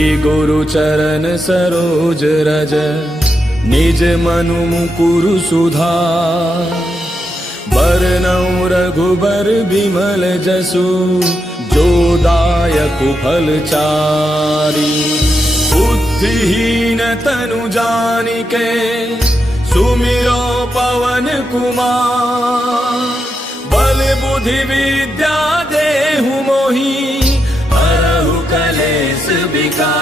गुरु चरण सरोज रज निज मनु मुकुरु सुधार। बरनउँ रघुबर बिमल जसु जो दायक फल चारि। बुद्धिहीन तनु जानिके सुमिरो पवन कुमार। बल बुद्धि विद्या देहु मोहि हरहु कलेस विकार।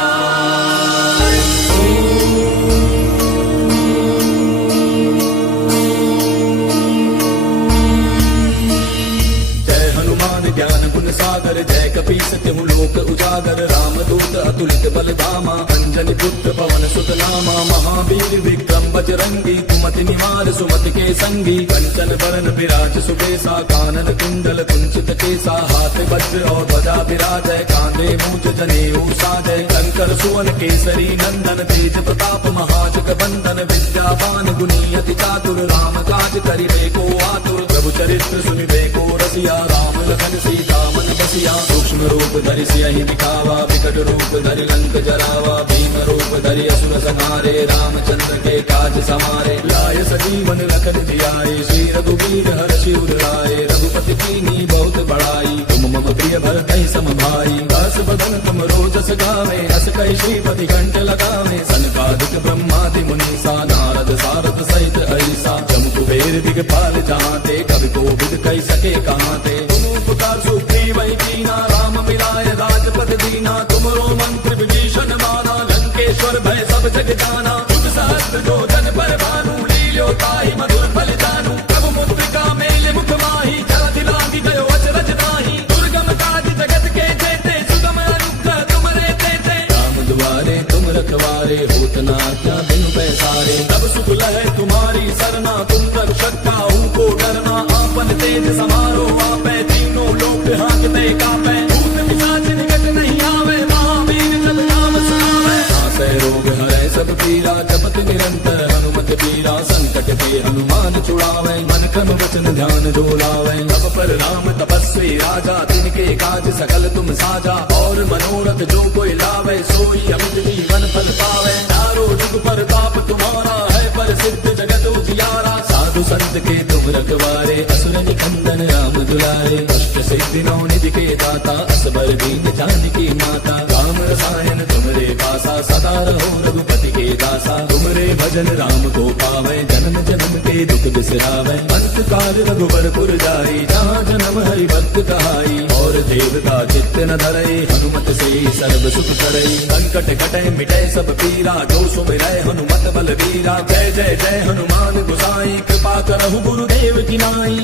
जय हनुमान ज्ञान गुण सागर जय कपीस तिहु लोक उजागर। रामदूत अतुलित बल धामा अंजनी पुत्र पवन सुत नामा। महावीर विक्रम बजरंगी कुमति निवार सुमति के संगी। कंचन बरन विराज सुबेसा कानन कुंडल कुंचित केसा। हाथ वज्र और ध्वजा विराजय कांधे मूंज जनेऊ साजय। शंकर सुवन केसरी नंदन तेज प्रताप महाजग बंदन। विद्यावान गुणी अति चातुर राम काज करिबे को आतुर। प्रभु चरित्र सुनिबे को रसिया राम लखन सीता मन बसिया। सूक्ष्म रूप धरि सियहि दिखावा विकट रूप धरि लंक जरावा। भीम रूप धरि असुर संहारे रामचंद्र के काज समारे। लाय सजीवन लखन जियाए श्री रघुवीर हर्षि उर लाए। रघुपति कीन्ही बहुत बड़ाई तुम मम प्रिय भरतहि सम भाई। दास बदन तुम रोजस गावे अस कहि श्रीपति कंठ लगावे। सनकादिक ब्रह्मादि मुनीसा नारद सारद सहित अहिसा। जम कुबेर दिगपाल जहांते कवि कोविद कहि सके कहांते। तुम उपकार सुग्रीव कीना राम मिलाय राजपद दीना। तुमरो मंत्र विभीषण माना लंकेश्वर भय सब जग जाना। जुग सहस्त्र जो जन पर भानु लील्यो ताहि मधुर फल जानू। प्रभु मुद्रिका मेल मुख माहि जलधि लांघि गयो अचरज ताहि। दुर्गम काज जगत के जेते सुगम अनुग्रह तुमरे तेते। राम दुआरे तुम रखवारे होत न आज्ञा बिनु पैसारे। तब सुख लहै तुम्हारी सरना तुम रक्षक काहू को डरना। आपन तेज समारो आपै तीनों लोक हांकते कापै। भूत पिशाच निकट नहीं आवे महावीर जब नाम सुनावे। नासै रोग हरै सब पीरा जपत निरंतर हनुमत पीरा। संकट ते हनुमान छुड़ावे मन क्रम वचन ध्यान जो लावे। तब पर राम तपस्वी राजा तिनके काज सकल तुम साजा। और मनोरथ जो कोई लावे सोई अमित जीवन फल पावे। चारों जुग परताप तुम्हारा है प्रसिद्ध जगत उजियारा। साधु संत के तुम रखवारे असुर निकंदन राम दुलारे। अष्ट सिद्धि नौ निधि के दाता असबर दीन जानकी माता। राम रसायन तुमरे पासा सदा रहो रघुपति के दासा। तुमरे भजन राम को पावे जन्म जन्म के दुख बिसरावे। अंत काल रघुबर पुर जाई जहाँ जन्म हरि भक्त कहाई। और देवता चित्त न धरई हनुमत से सर्व सुख करई। संकट कटै मिटै सब पीरा जो सुमिरै हनुमत बल वीरा। जय जय जय हनुमान गोसाई कृपा करहु गुरुदेव की नाई।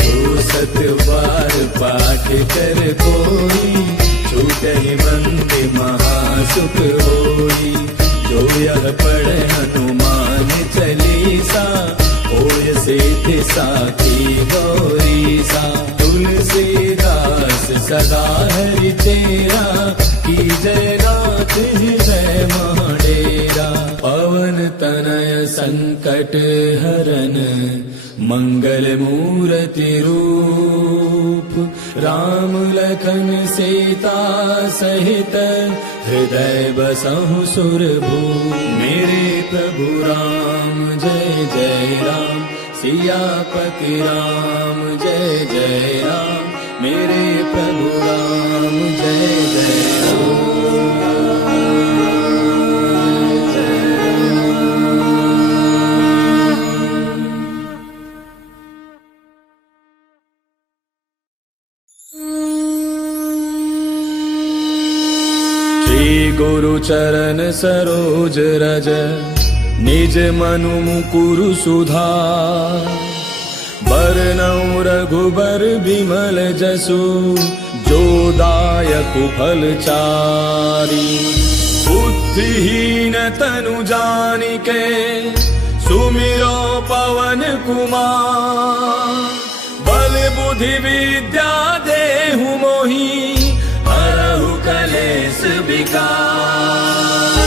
जो सत बार पाठ कर कोई छूटहि मंद महासुख होई। जो यह पढ़े हनुमान चालीसा होय सिद्धि साखी गौरीसा। तुलसीदास सदा हरि चेरा की जय नाथ हृदय महाडेरा। पवन तनय संकट हरन मंगल मूर्ति रूप। राम लखन सीता सहित हृदय बसहु सुरभूप। मेरे प्रभु राम जय जय राम सियापति राम जय जय राम। मेरे प्रभु राम जय जय राम। गुरु चरण सरोज रज निज मनु मुकुरु सुधार। बरनउँ रघुबर बिमल जसु जो दायक फल चारि। बुद्धिहीन तनु जानिके सुमिरो पवन कुमार। बल बुद्धि विद्या देहु मोहि हरहु कलेस विकार।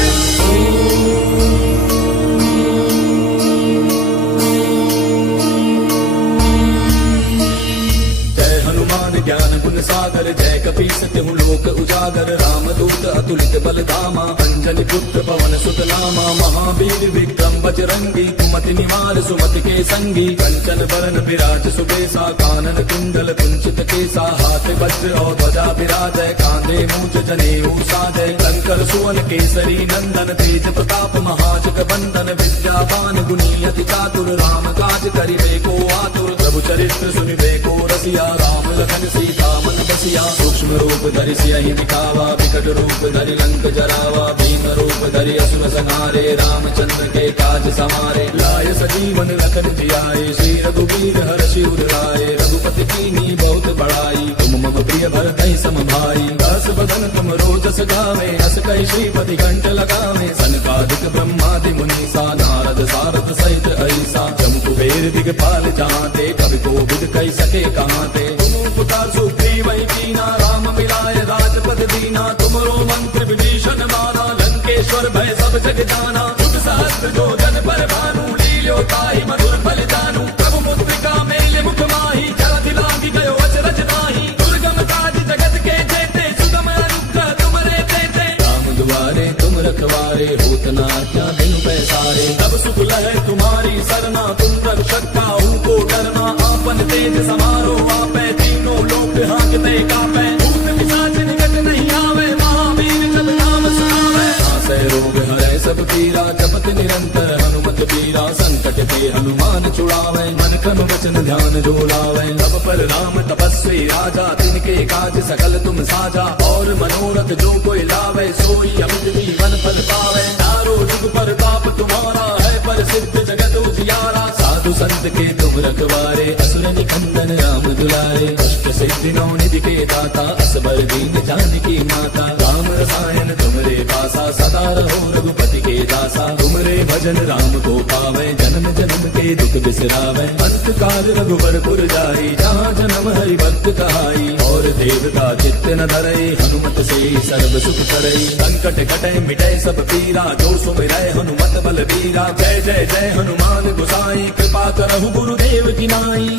जय हनुमान ज्ञान गुण सागर जय कपीस तिहु लोक उजागर रामदूत अतुलित बल धामा अंजनी पुत्र पवन सुत नामा महावीर विक्रम बजरंगी कुमति निवार सुमति के संगी कंचन बरन विराज सुबेसा कानन कुंडल कुंचित केसा हाथ वज्र और ध्वजा विराजय कांधे मूंज जनेऊ साजय शंकर सुवन केसरी नंदन तेज प्रताप महाजग बंदन विद्यावान गुणी अति चातुर राम काज करिबे को आतुर प्रभु चरित्र सुनिबे को रसिया राम लखन सीता मन बसिया सूक्ष्म रूप धरि सियहि दिखावा विकट रूप धरि लंक जरावा भीम रूप धरि असुर संहारे रामचंद्र के काज समारे लाय सजीवन लखन जियाए श्री रघुवीर हर्षि उर लाए रघुपति कीन्ही बहुत बड़ाई तुम मम प्रिय भरतहि सम भाई दस बदन तुम रोजस गावे अस कहि श्रीपति कंठ लगावे सनकादिक ब्रह्मादि मुनीसा नारद सारद सहित ऐसा जम कुबेर दिगपाल जाते कवि कोविद कहि सके कहाते तुम उपकार सुग्रीव कीना राम मिलाय राजपद दीना तुमरो मंत्र विभीषण माना लंकेश्वर भय सब जग जाना जुग सहस्त्र जो जन पर भानु लील्यो ताहि मधुर फल जानू प्रभु मुद्रिका मेल मुख माही जलधि लांघि गयो अचरज नाही दुर्गम काज जगत के जेते सुगम अनुग्रह तुमरे तेते राम दुआरे तुम रखवारे होत न आज्ञा बिनु पैसारे तब सुख लहै तुम्हारी सरना तुम रक्षक काहू को डरना आपन तेज समारो आपै तीनों लोक हांकते कापै भूत पिशाच निकट नहीं आवे महावीर जब नाम सुनावे नासै रोग हरै सब पीरा जपत निरंतर हनुमत पीरा संकट ते हनुमान छुड़ावे मन क्रम वचन ध्यान जो लावे तब पर राम तपस्वी राजा तिनके काज सकल तुम साजा और मनोरथ जो कोई लावे सोई अमित जीवन फल पावे चारों जुग पर ताप तुम्हारा है पर सिद्ध जगत उजियारा साधु संत के तुम रखवारे असुर निकंदन राम दुलारे अष्ट सिद्धि नौ निधि के दाता असबर दीन जानकी माता राम रसायन तुमरे पासा सदा रहो रघुपति के दासा तुमरे भजन राम को पावे जन्म जन्म के दुख बिसरावे अंत काल रघुबर पुर जाई जहाँ जन्म हरि भक्त कहाई और देवता चित्त न धरई हनुमत से सर्व सुख करई संकट कटै मिटै सब पीरा जो सुमिरै हनुमत बल बीरा जय जय जय हनुमान गोसाई कृपा करहु गुरुदेव की नाई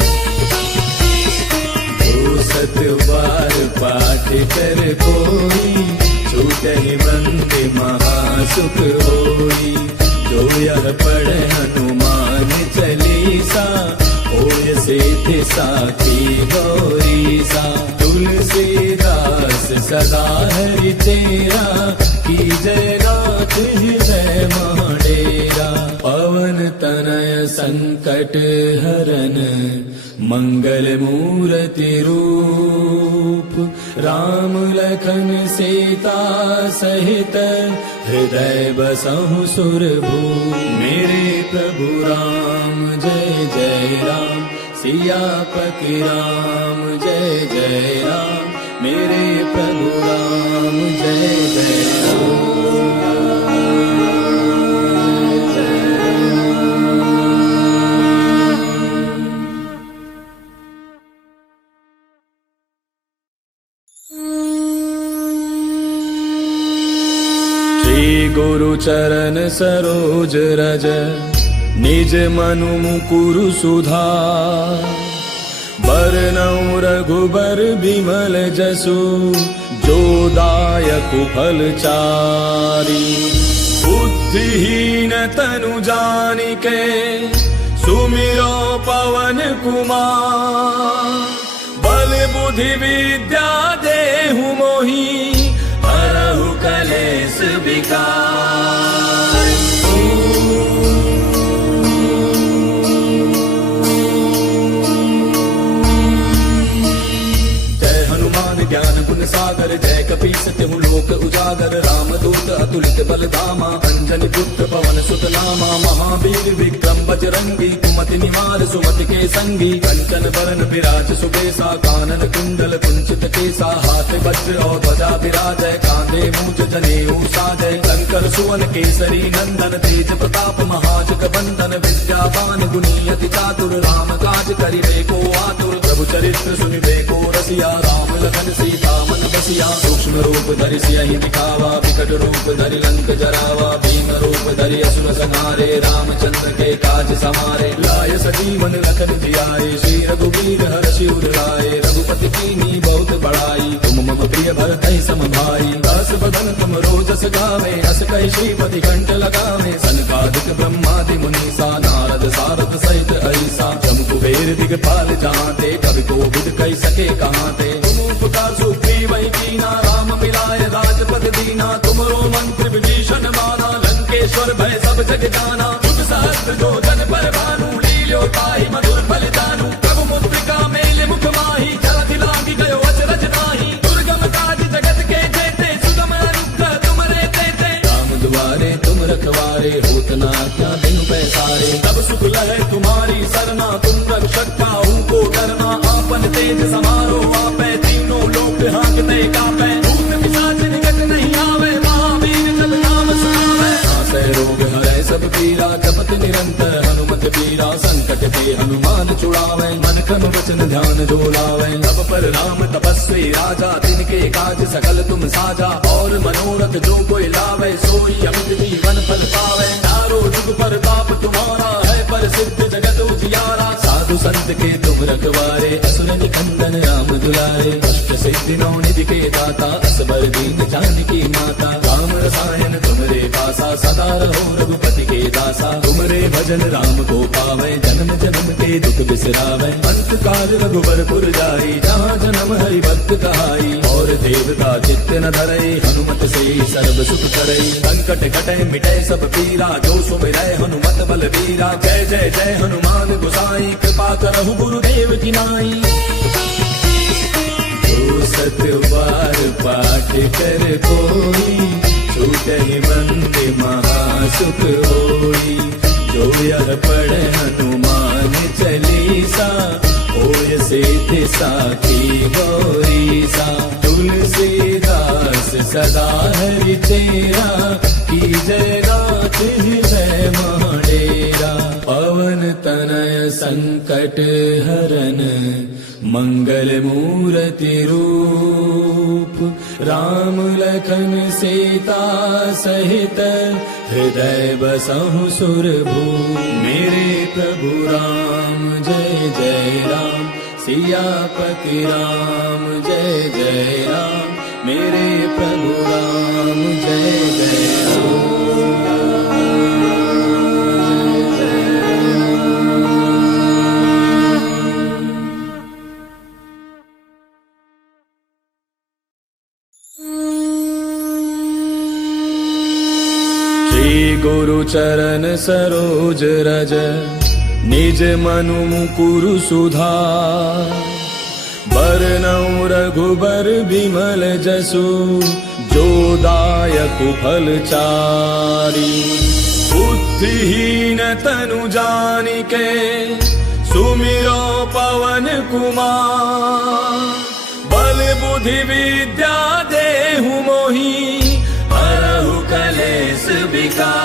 सत बार पाठ कर कोई छूटहि बंदे महासुख होई जो यह पढ़े हनुमान चालीसा होय सिद्धि साखी गौरीसा तुलसीदास सदा हरि तेरा की जय नाथ हृदय महाडेरा पवन तनय संकट हरन मंगल मूर्ति रूप राम लखन सीता सहित हृदय बसहु सुरभूप मेरे प्रभु राम जय जय राम सियापति राम जय जय राम मेरे प्रभु राम जय जय राम गुरु चरण सरोज रज निज मनु मुकुरु सुधार बरनउँ रघुबर बिमल जसु जो दायक फल चारि बुद्धिहीन तनु जानिके सुमिरो पवन कुमार बल बुद्धि विद्या देहु मोहि हरहु कलेश विकार जय हनुमान ज्ञान गुण सागर जय कपीस तिहु लोक उजागर रामदूत अतुलित बल धामा अंजनी पुत्र पवन सुत नामा महावीर विक्रम बजरंगी कुमति निवार सुमति के संगी कंचन बरन विराज सुबेसा कानन कुंडल कुंचित केसा हाथ वज्र और ध्वजा विराजय कांधे मूंज जनेऊ साजय शंकर सुवन केसरी नंदन तेज प्रताप महाजग बंदन विद्यावान गुणी अति चातुर राम काज करिबे को आतुर प्रभु चरित्र सुनिबे को रसिया राम लखन सीता मन बसिया सूक्ष्म रूप धरि सियहि दिखावा विकट रूप धरि लंक जरावा भीम रूप धरि असुर संहारे रामचंद्र के काज समारे लाय सजीवन लखन जियाए श्री रघुवीर हर्षि उर लाए रघुपति कीन्ही जस गावे, अस कहि श्रीपति कंठ लगावे। सनकादिक ब्रह्मादि मुनीसा, नारद सारद सहित ऐसा। जम कुबेर दिगपाल जहांते, कवि कोविद कहि सके कहांते। तुम उपकार सुग्रीव कीना, राम मिलाए राजपद दीना। तुमरो मंत्र विभीषण माना, लंकेश्वर भय सब जग जाना। युग सहस्त्र जो जन पर भानु, लील्यो ताहि मधुर फल जानू। प्रभु मुद्रिका मेल मुख माही, जलधि लागी गयो अचरज नाही। दुर्गम काज जगत के जेते, सुगम अनुग्रह तुमरे तेते। राम दुआरे तुम रखवारे, होत न क्या बिनु पैसारे। तब सुख लहै तुम्हारी सरना, तुम रक्षक काहू को डरना। आपन तेज समारो आपै, तीनों लोक हांकते कापै। भूत पिशाच निकट नहीं आवे, महावीर जब नाम सुनावे। नासै रोग हरै सब पीरा, जपत निरंतर हनुमत पीरा। संकट ते हनुमान छुड़ावे, मन क्रम वचन ध्यान जो लावे। तब पर राम तपस्वी राजा, तिनके काज सकल तुम साजा। और मनोरथ जो कोई लावे, सोई अमित जीवन फल पावे। चारों जुग पर ताप तुम्हारा है, पर सिद्ध जगत उजियारा। साधु संत के तुम रखवारे, असुर निकंदन राम दुलारे। अष्ट सिद्धि नौ निधि के दाता, असबर दीन जानकी माता। राम रसायन तुमरे पासा, सदा रहो रघुपति के दासा। तुमरे भजन राम को पावे, जन्म जन्म के दुख बिसरावे। अंत काल रघुबर पुर जाई, जहाँ जन्म हरि भक्त कहाई। और देवता चित्त न धरई, हनुमत से सर्व सुख करई। संकट कटै मिटै सब पीरा, जो सुमिरै हनुमत बल वीरा। जय जय जय हनुमान गोसाई, कृपा करहु गुरुदेव की नाई। जो सत बार पाठ कर कोई, छूटहि बंदे महासुख होई। जो यह पढ़े हनुमान चालीसा, होय सिद्धि साखी गौरीसा। तुलसीदास सदा हरि चेरा, की जय नाथ हृदय महडेरा। पवन तनय संकट हरन, मंगल मूर्ति रूप। राम लखन सीता सहित, हृदय बसहु सुरभूप। मेरे प्रभु राम जय जय राम, सियापति राम जय जय राम। मेरे प्रभु राम जय जय राम। गुरु चरण सरोज रज, निज मनु मुकुरु सुधार। बरनउँ रघुबर बिमल जसु, जो दायक फल चारि। बुद्धिहीन तनु जानिके, सुमिरो पवन कुमार। बल बुद्धि विद्या देहु मोहि, हरहु कलेश विकार।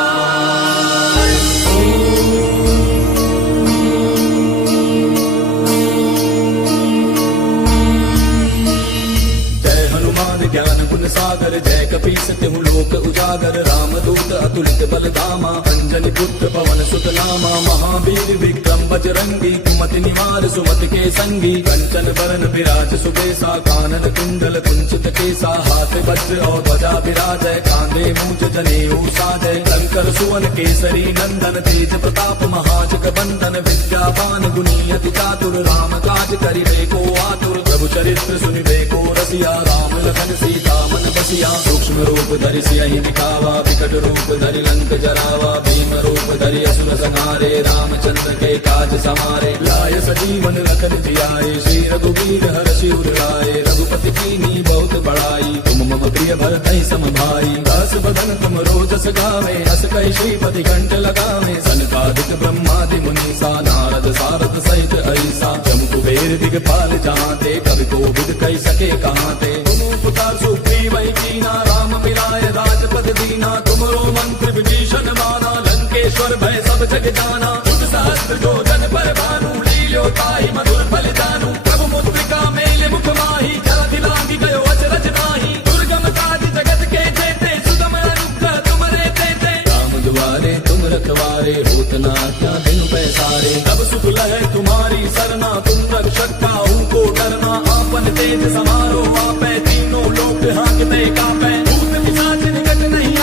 जय हनुमान ज्ञान गुण सागर, जय कपीस तिहु लोक उजागर। रामदूत अतुलित बल धामा, अंजनी पुत्र पवन सुत नामा। महावीर विक्रम बजरंगी, कुमति निवार सुमति के संगी। कंचन बरन विराज सुबेसा, कानन कुंडल कुंचित केसा। हाथ वज्र और ध्वजा विराजय, कांधे मूंज जनेऊ साजय। शंकर सुवन केसरी नंदन, तेज प्रताप महाजग बंदन। विद्यावान गुणी अति चातुर, राम काज करिबे को आतुर। प्रभु चरित्र सुनिबे को रसिया, राम लखन सीता मन बसिया। सूक्ष्म रूप धरि सियहि दिखावा, विकट रूप धरि लंक जरावा। भीम रूप धरि असुर संहारे, रामचंद्र के काज समारे। लाय सजीवन लखन जियाए, श्री रघुवीर हर्षि उर लाए। रघुपति कीन्ही बहुत बड़ाई, तुम मम प्रिय भरतहि सम भाई। दास बदन तुम रोजस गावे, अस कहि श्रीपति कंठ लगावे। सनकादिक ब्रह्मादि मुनीसा, नारद सारद सहित ऐसा। जम कुबेर दिगपाल जहांते, कवि कोविद कहि सके कहांते। तुम उपकार सुग्रीव कीना, राम मिलाए राजपद दीना। तुमरो मंत्र विभीषण माना, लंकेश्वर भय सब जग जाना। युग सहस्त्र जो जन पर भानु, लील्यो ताहि मधुर फल जानू। प्रभु मुद्रिका मेल मुख माही, जलधि लागी गयो अचरज नाही। दुर्गम काज जगत के जेते, सुगम अनुग्रह तुमरे तेते। राम दुआरे तुम रखवारे, होत न क्या बिनु पैसारे। तब सुख लहै तुम्हारी सरना, तुम रक्षक काहू को डरना। आपन तेज समारो आपै, तीनों लोक हांकते कापै। भूत पिशाच निकट नहीं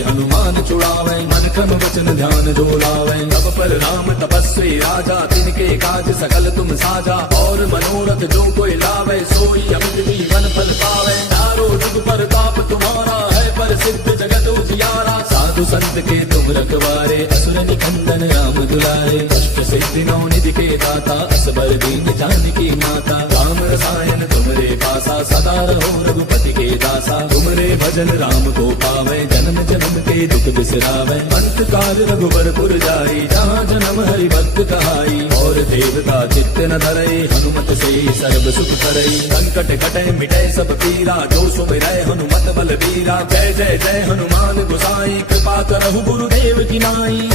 हनुमान छुड़ावे, मन क्रम वचन ध्यान जो लावे। तब पर राम तपस्वी राजा, तिनके काज सकल तुम साजा। और मनोरथ जो कोई लावे, सोई अमित जीवन फल पावे। चारों जुग परताप तुम्हारा है, पर सिद्ध जगत उजियारा। साधु संत के तुम रखवारे, असुर निकंदन राम दुलारे। अष्ट सिद्धि नौ निधि के दाता, असबर दीन जानकी माता। राम रसायन तुमरे पासा, सदा रहो रघुपति के दासा। तुमरे भजन राम को पावे, जन्म जन्म के दुख बिसरावे। अंत काल रघुबर पुर जाई, जहाँ जन्म हरि भक्त कहाई। और देवता चित्त न धरई, हनुमत से सर्व सुख करई। संकट कटे मिटे सब पीरा, जो सुमिरै हनुमत बल बीरा। जय जय जय हनुमान गोसाई, कृपा करहु गुरुदेव की नाई।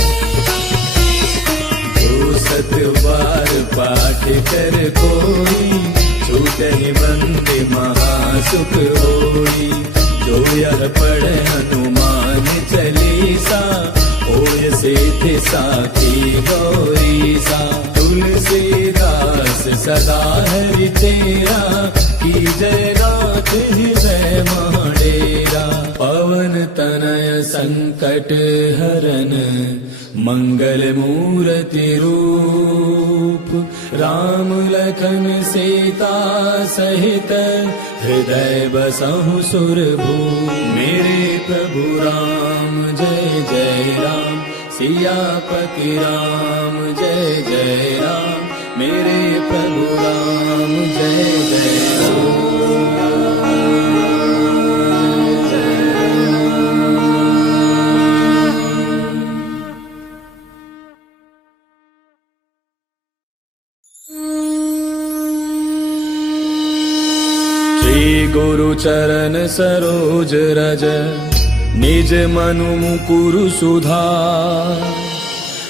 जो सत बार पाठ कर कोई, छूटहि बंदे महासुख होई। जो यह पढ़े हनुमान चालीसा, होय सिद्धि साखी गौरीसा। तुलसीदास सदा हरि तेरा, की जय नाथ हृदय महडेरा। पवन तनय संकट हरन, मंगल मूर्ति रूप। राम लखन सीता सहित, हृदय बसहु सुरभूप। मेरे प्रभु राम जय जय राम, सियापति राम जय जय राम। मेरे प्रभु राम जय जय राम। गुरु चरण सरोज रज, निज मनु मुकुरु सुधार।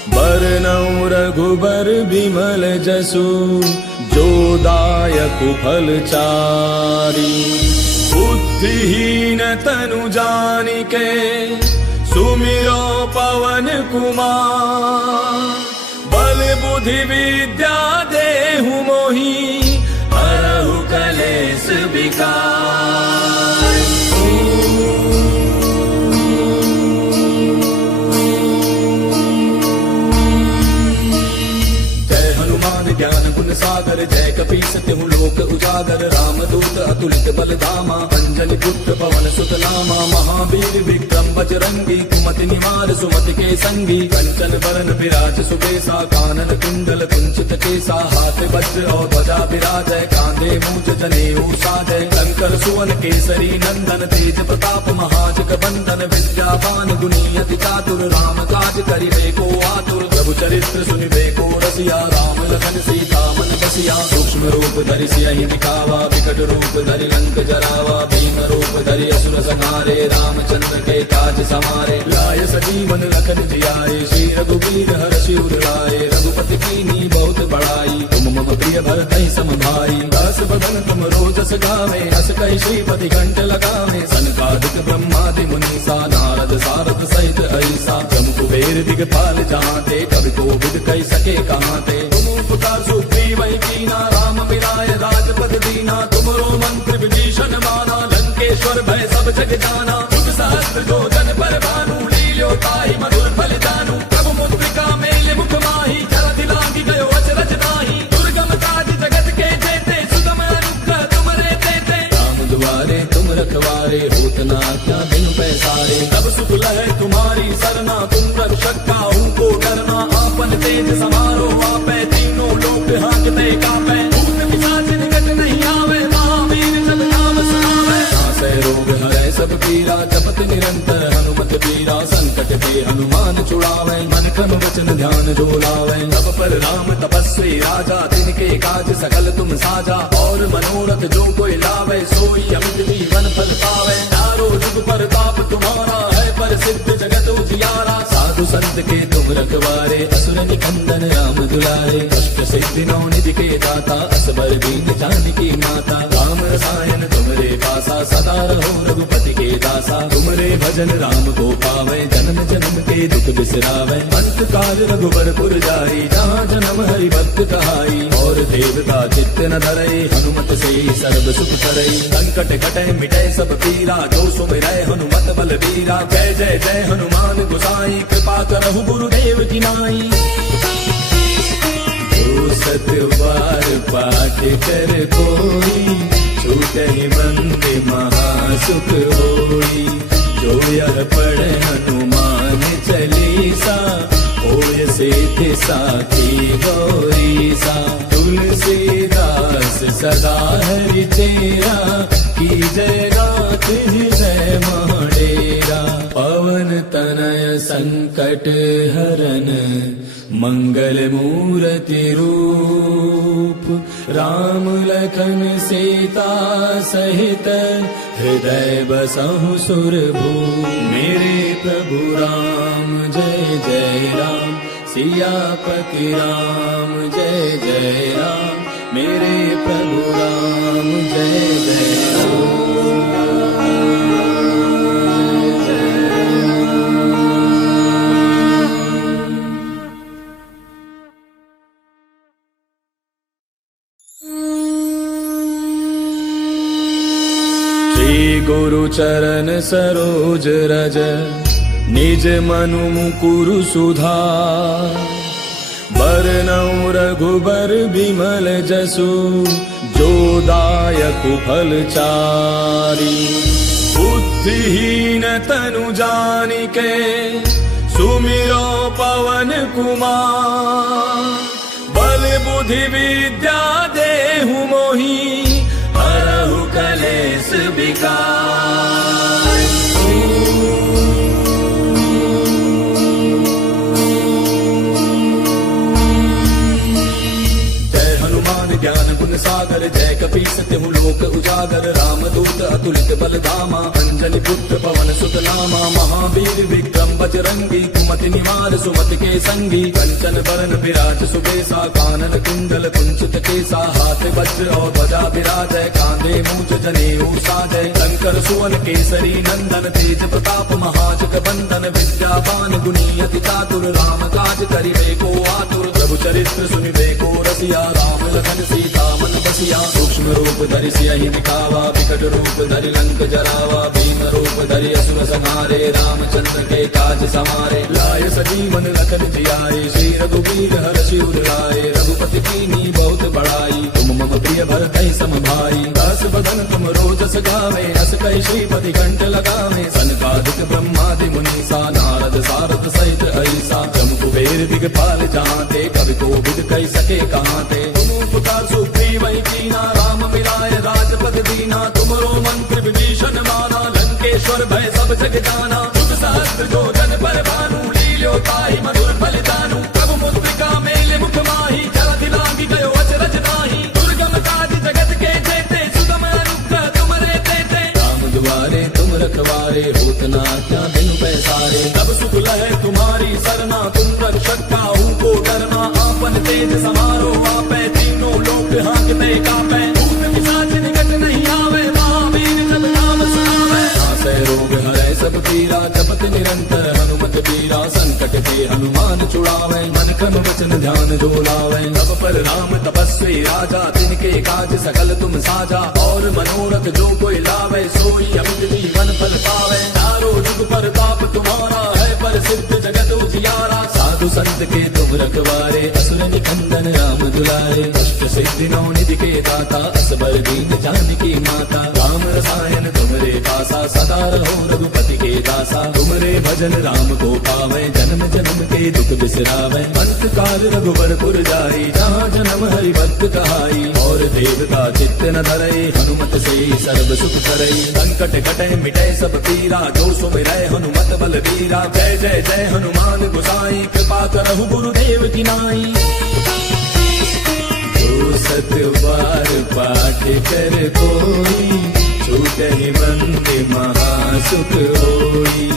बरनउँ रघुबर बिमल जसु, जो दायक फल चारि। बुद्धिहीन तनु जानिके, सुमिरो पवन कुमार। बल बुद्धि विद्या देहु मोहि, हरहु कलेश विकार। जय हनुमान ज्ञान गुण सागर, जय कपीस तिहु लोक उजागर। राम दूत अतुलित बल धामा, अंजनी पुत्र पवन सुत नामा। महावीर विक्रम बजरंगी, कुमति निवार सुमति के संगी। कंचन वरण विराज सुबेसा, कानन कुंडल कुंचित केसा। हाथ वज्र और ध्वजा विराजय, कांधे मूंज जनेऊ साजय। शंकर सुवन केसरी नंदन, तेज प्रताप महाजग बंदन। विद्यावान गुणी अति चातुर, राम काज करिबे को आतुर। प्रभु चरित्र सुनिबे को रसिया, राम लखन सीता मन बसिया। सूक्ष्म रूप धरि सियहि दिखावा, विकट रूप धरि लंक जरावा। भीम रूप धरि असुर संहारे, रामचंद्र के काज समारे। लाय सजीवन लखन जियाए, श्री रघुवीर हर्षि उर लाए। रघुपति कीन्ही बहुत बड़ाई, तुम मम प्रिय भरतहि सम भाई। दस बदन तुम रोजस गावे, हस कहि श्रीपति कंठ लगावे। सनकादिक ब्रह्मादि मुनीसा, नारद सारद सहित ऐसा। जम कुबेर दिगपाल जहाते, कवि कोविद कहि सके कहाते। तुम उपकार सुग्रीव कीना, राम मिलाय राजपद दीना। तुमरो मंत्र विभीषण माना, लंकेश्वर भय सब जग जाना। तुम सहस्त्र जो जन पर भानु, लील्यो ताहि मधुर फल जानू। प्रभु मुद्रिका मेले मुख माहि, जलधि लांघि गयो अचरज नाहि। दुर्गम काज जगत के जेते, सुगम अनुग्रह तुमरे तेते। राम दुआरे तुम रखवारे, होत न आज्ञा बिनु पैसारे। तब सुख लहै तुम्हारी सरना, तुम रक्षक काहू को डरना। आपन तेज समारो आपै, तीनों लोक हांकते कापै। भूत पिशाच निकट नहीं आवे, महावीर जब नाम सुनावे। नासै रोग हरै सब पीरा, जपत निरंतर हनुमत पीरा। संकट ते हनुमान छुड़ावे, मन क्रम वचन ध्यान जो लावे। तब पर राम तपस्वी राजा, तिनके काज सकल तुम साजा। और मनोरथ जो कोई लावे, सोई अमित जीवन फल पावे। चारों जुग परताप तुम्हारा है, पर सिद्ध जगत उजियारा। साधु संत के तुम रखवारे, असुर निकंदन राम दुलारे। अष्ट सिद्धि नौ निधि के दाता, असबर दीन जानकी माता। राम रसायन तुमरे पासा, सदा रहो रघुपति के दासा। तुमरे भजन राम को पावे, जन्म जन्म के दुख बिसरावे। अंत काल रघुबर पुर जाई, जहाँ जन्म हरि भक्त कहाई। और और देवता चित्त न धरई, हनुमत से सर्व सुख करई। संकट कटे मिटे सब पीरा, जो सुमिरै हनुमत बलबीरा। जय जय जय हनुमान गोसाई, कृपा करहु गुरुदेव की नाई। जो सत बार पाठ कर कोई, छूटहि बंदे महासुख होई। जो यह पढ़े हनुमान चालीसा, होय सिद्धि साखी गौरीसा। तुलसीदास सदा हरि चेरा, की जय गात हृदय महडेरा। पवन तनय संकट हरन, मंगल मूर्ति रूप। राम लखन सीता सहित, हृदय बसहु सुरभूप। मेरे प्रभु राम जय जय राम, सियापति राम जय जय राम। मेरे प्रभु राम जय जय गुरु चरण सरोज रज, निज मनु मुकुरु सुधार। बरनउँ रघुबर बिमल जसु, जो दायक फल चारि। बुद्धिहीन तनु जानिके, सुमिरो पवन कुमार। बल बुद्धि विद्या देहु मोहि, हरहु कलेश विकार। जय हनुमान ज्ञान गुण सागर, जय कपीस तिहु लोक उजागर। रामदूत अतुलित बल धामा, अंजनी पुत्र पवन सुत नामा। महावीर विक्रम बजरंगी, कुमति निवार सुमति के संगी। कंचन बरन विराज सुबेसा, कानन कुंडल कुंचित केसा। हाथ वज्र और ध्वजा विराजय, कांधे मूंज जनेऊ साजय। शंकर सुवन केसरी नंदन, तेज प्रताप महाजग बंदन। विद्यावान गुणी अति चातुर, राम काज करिबे को आतुर। प्रभु चरित्र सुनिबे को रसिया, राम लखन सीता मन बसिया। सूक्ष्म रूप धरि सियहि दिखावा, विकट रूप धरि लंक जरावा। भीम रूप धरि असुर संहारे, रामचंद्र के काज समारे। लाय सजीवन लखन जियाए, श्री रघुवीर हर्षि उर लाए। रघुपति कीन्ही बहुत बड़ाई, तुम मम प्रिय भरतहि सम भाई। दास बदन तुम रोजस गावे, अस कहि श्रीपति कंठ लगावे। सनकादिक ब्रह्मादि मुनीसा, नारद सारद सहित ऐसा। जम कुबेर दिगपाल जाते, कवि कोविद कहि सके कहाते। तुम उपकार सुग्रीव कीना, राम मिलाय राजपद दीना। तुमरो मंत्र विभीषण माना, लंकेश्वर भय सब जग जाना। तुम सहस्त्र जो जन पर भानु, लील्यो ताहि मधुर फल जानू। प्रभु मुद्रिका मेल मुख माहि, जलधि लांघि गयो अचरज नाहि। दुर्गम काज जगत के जेते, सुगम अनुग्रह तुमरे तेते। राम दुआरे तुम रखवारे, होत न आज्ञा बिनु पैसारे। तब सुख लहै तुम्हारी सरना, तुम रक्षक काहू को डरना। आपन तेज समारो आपै, तीनों लोक हांकते कापै। भूत पिशाच निकट नहीं आवे, महावीर जब नाम सुनावे। नासै रोग हरै सब पीरा, जपत निरंतर हनुमत बीरा। संकट के हनुमान छुड़ावे, मन क्रम वचन ध्यान जो लावे। सब पर राम तपस्वी राजा, तिनके काज सकल तुम साजा। और मनोरथ जो कोई लावे, सोई अमित जीवन फल पावे। चारों जुग प्रताप तुम्हारा है, प्रसिद्ध जगत उजियारा। साधु संत के तुम रखवारे, असुर निकंदन राम दुलारे। अष्ट सिद्धि नौ निधि के दाता, असबर दीन जानकी माता। राम रसायन तुमरे पासा, सदा रहो रघुपति के दासा। तुमरे भजन राम को पावे, जन्म जन्म के दुख बिसरावे। अंत काल रघुबर पुर जाई, जहाँ जन्म हरि भक्त कहाई। और देवता चित्त न धरई, हनुमत से सर्व सुख करई। संकट कटे मिटे सब पीरा, जो सुमिरै हनुमत बलबीरा। जय जय जय हनुमान गोसाई, कृपा करहु गुरुदेव की नाई। जो सत बार पाठ कर कोई, छूटहि बंदे महासुख होई।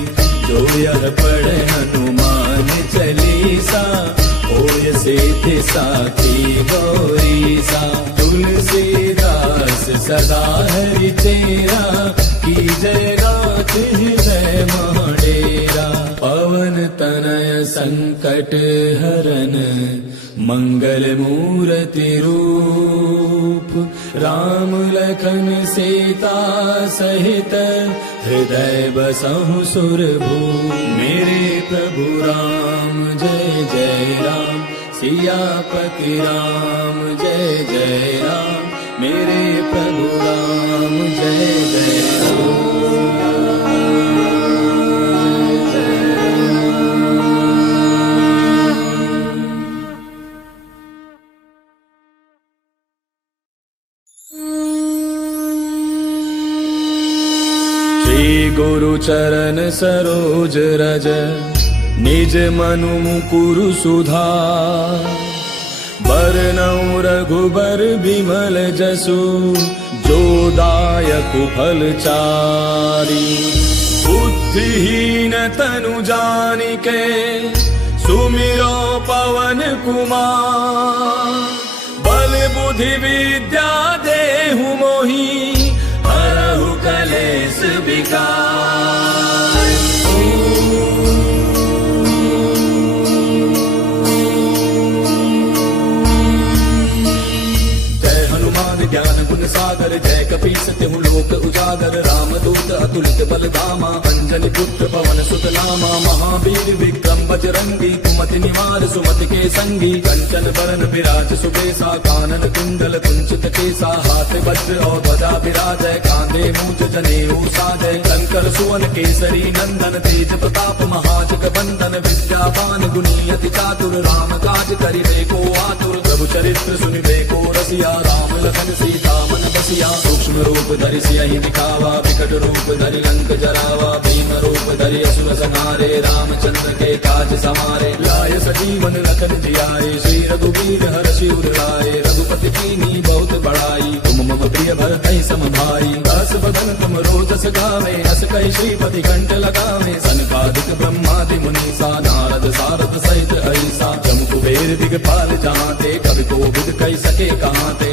जो यह पढ़े हनुमान चालीसा, होय सिद्धि साखी गौरीसा। तुलसीदास सदा हरि चेरा, की जय गात हृदय महडेरा। पवन तनय संकट हरन मंगल मूर्ति रूप राम लखन सीता सहित हृदय बसहु सुरभूप। मेरे प्रभु राम जय जय राम सियापति राम जय जय राम। मेरे प्रभु राम जय जय राम। श्री गुरु चरण सरोज रज निज मनु मुकुरु सुधार। बरनउँ रघुबर बिमल जसु जो दायक फल चारि। बुद्धिहीन तनु जानिके सुमिरो पवन कुमार। बल बुद्धि विद्या देहु मोहि हरहु कलेश विकार। ज्ञान गुण सागर जय कपीस तिहु लोक उजागर। रामदूत अतुलित बल धामा अंजनी पुत्र पवन सुत नामा। महावीर विक्रम बजरंगी कुमति निवार सुमति के संगी। कंचन बरन विराज सुबेसा कानन कुंडल कुंचित केसा। हाथ वज्र और ध्वजा विराजय कांधे मूंज जनेऊ साजय। शंकर सुवन केसरी नंदन तेज प्रताप महाजग बंदन। विद्यावान गुणी अति चातुर राम काज करिबे को आतुर। प्रभु चरित्र सुनिबे को रसिया राम लखन सीता मन बसिया। सूक्ष्म रूप धरि सियहि दिखावा विकट रूप धरि लंक जरावा। भीम रूप धरि असुर संहारे रामचंद्र के काज समारे। लाय सजीवन लखन जियाए श्री रघुवीर हर्षि उर लाए। रघुपति कीन्ही बहुत बड़ाई तुम मम प्रिय भरतहि सम भाई। दस बदन तुम रोजस गावे अस कहि श्रीपति कंठ लगावे। सनकादिक ब्रह्मादि मुनीसा नारद सारद सहित अहिसा। जम कुबेर दिगपाल जहाते कवि कोविद कहि सके कहाते।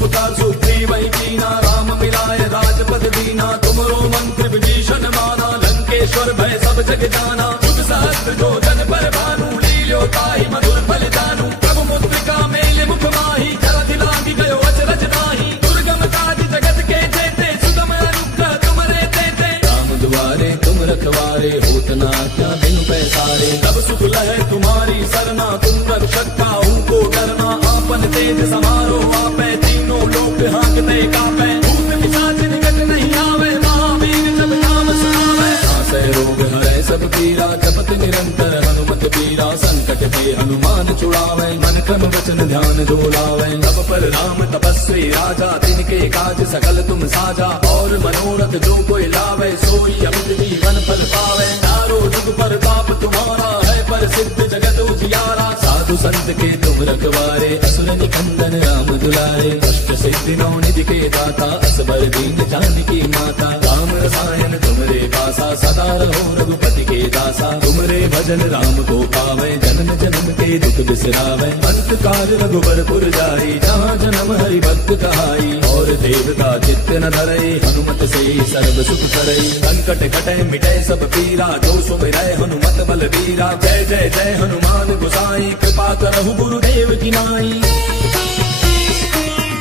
पुकार सुग्रीव कीना राम मिलाए राजपद दीना। तुमरो मंत्र विभीषण माना लंकेश्वर भय सब जग जाना। युग सहस्त्र जो जन पर भानु लील्यो ताहि मधुर फल जानू। प्रभु मुद्रिका मेले मुख माहि जलधि लांघि गयो अचरज नाही। दुर्गम काज जगत के जेते सुगम अनुग्रह तुमरे तेते। राम दुआरे तुम रखवारे होत न आज्ञा बिनु पैसारे। तब सुख लहै तुम्हारी सरना तुम रक्षक काहू को डरना। आपन तेज समारो आपै तीनों लोक हांकते कापै। भूत पिशाच निकट नहीं आवे महावीर जब नाम सुनावे। नासै रोग हरै सब पीरा जपत निरंतर हनुमत पीरा। संकट ते हनुमान छुड़ावे मन क्रम वचन ध्यान जो लावे। तब पर राम तपस्वी राजा तिनके काज सकल तुम साजा। और मनोरथ जो कोई लावे सोई अमित जीवन फल पावे। चारों जुग पर बाप तुम्हारा है पर सिद्ध जगत उजियारा। साधु संत के तुम रखवारे असुर निकंदन राम दुलारे। अष्ट सिद्धि नौ निधि के दाता असबर दीन जानकी माता। राम रसायन तुमरे पासा सदा रहो रघुपति के दासा। तुमरे भजन राम को पावे जन्म जन्म के दुख बिसरावे। अंत काल रघुबर पुर जाई जहाँ जन्म हरि भक्त कहाई। और देवता चित्त न धरई हनुमत से सर्व सुख करई। संकट कटै मिटै सब पीरा जो सुमिरै हनुमत बल बीरा। जय जय जय हनुमान गोसाई कृपा करहु गुरुदेव की नाई।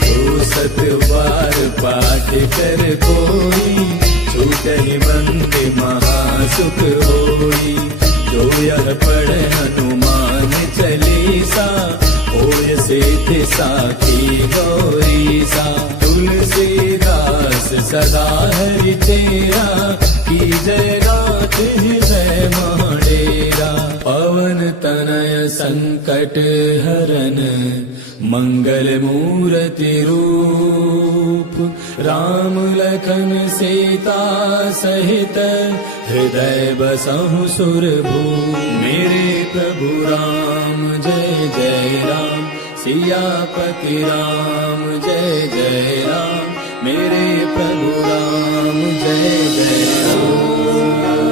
जो सत बार पाठ कर कोई छूटहि बंदे महासुख होई। जो यह पढ़े हनुमान चालीसा होय सिद्धि साखी गौरीसा। तुलसीदास सदा हरि तेरा की जय नाथ हृदय माडेरा। पवन तनय संकट हरन मंगल मूर्ति रूप राम लखन सीता सहित हृदय बसहु सुरभूप। मेरे प्रभु राम जय जय राम सियापति राम जय जय राम। मेरे प्रभु राम जय जय राम।